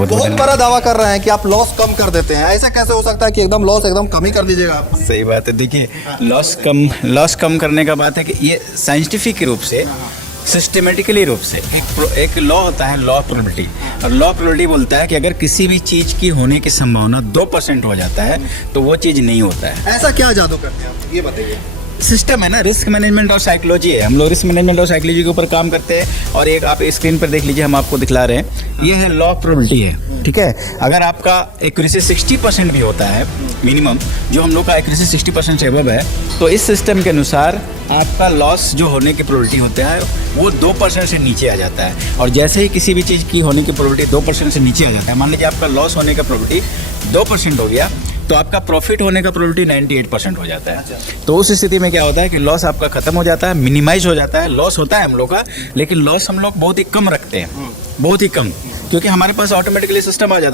बहुत बड़ा दावा कर रहे हैं कि आप लॉस कम कर देते हैं, ऐसा कैसे हो सकता है कि एकदम लॉस एकदम कम ही कर दीजिएगा आप? सही बात है। देखिए, लॉस कम करने का बात है कि ये साइंटिफिक रूप से, सिस्टमेटिकली रूप से एक लॉ होता है, लॉ प्रोबेबिलिटी। और लॉ प्रोबेबिलिटी बोलता है कि अगर किसी भी चीज़ की होने की संभावना 2% हो जाता है तो वो चीज़ नहीं होता है। ऐसा क्या जादू करते हैं आप, ये बताइए। सिस्टम है ना, रिस्क मैनेजमेंट और साइकोलॉजी है। हम लोग रिस्क मैनेजमेंट और साइकोलॉजी के ऊपर काम करते हैं। और एक आप स्क्रीन पर देख लीजिए, हम आपको दिखला रहे हैं, ये है लॉ प्रोबेबिलिटी है, ठीक है। अगर आपका एक्यूरेसी 60% भी होता है मिनिमम, जो हम लोग का एक्यूरेसी 60% से अबव है, तो इस सिस्टम के अनुसार आपका लॉस जो होने की प्रोबेबिलिटी होता है वो 2% से नीचे आ जाता है। और जैसे ही किसी भी चीज़ की होने की प्रोबेबिलिटी 2% से नीचे आ जाता है, मान लीजिए आपका लॉस होने का प्रोबेबिलिटी 2% हो गया, तो आपका प्रॉफिट होने का प्रोबेबिलिटी 98% हो जाता है। तो उस स्थिति में क्या होता है कि लॉस आपका खत्म हो जाता है, मिनिमाइज हो जाता है। लॉस होता है हम लोग का, लेकिन लॉस हम लोग बहुत ही कम रखते हैं, बहुत ही कम, क्योंकि हमारे पास ऑटोमेटिकली सिस्टम आ जाता है।